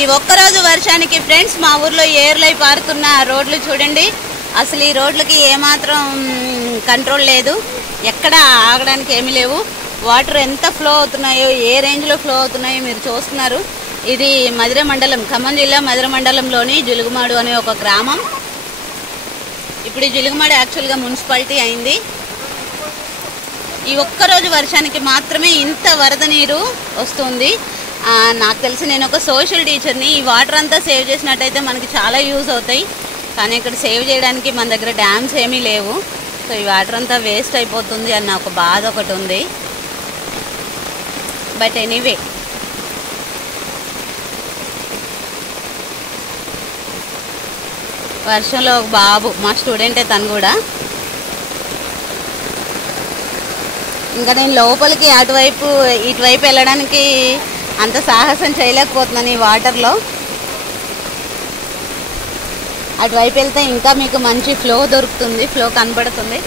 ఈ ఒక్కరోజు వర్షానికి ఫ్రెండ్స్ మా ఊర్లో ఏర్లై పారుతున్న రోడ్లు చూడండి. అసలు ఈ రోడ్లకి ఏమాత్రం కంట్రోల్ లేదు, ఎక్కడ ఆగడానికి ఏమీ లేవు. వాటర్ ఎంత ఫ్లో అవుతున్నాయో, ఏ రేంజ్లో ఫ్లో అవుతున్నాయో మీరు చూస్తున్నారు. ఇది మధిర మండలం, ఖమ్మం జిల్లా మధిర మండలంలోని జిలుగుమాడు అనే ఒక గ్రామం. ఇప్పుడు ఈ జిలుగుమాడు యాక్చువల్గా మున్సిపాలిటీ అయింది. ఈ ఒక్కరోజు వర్షానికి మాత్రమే ఇంత వరద నీరు వస్తుంది. నాకు తెలిసి నేను ఒక సోషల్ టీచర్ని. ఈ వాటర్ అంతా సేవ్ చేసినట్టయితే మనకి చాలా యూజ్ అవుతాయి, కానీ ఇక్కడ సేవ్ చేయడానికి మన దగ్గర డ్యామ్స్ ఏమీ లేవు. సో ఈ వాటర్ అంతా వేస్ట్ అయిపోతుంది అన్న ఒక బాధ ఒకటి ఉంది. బట్ ఎనీవే, వర్షంలో ఒక బాబు, మా స్టూడెంటే తను కూడా. ఇంకా నేను లోపలికి ఇటువైపు వెళ్ళడానికి అంత సాహసం చేయలేకపోతున్నాను ఈ వాటర్లో. అటువైపు వెళ్తే ఇంకా మీకు మంచి ఫ్లో దొరుకుతుంది, ఫ్లో కనబడుతుంది.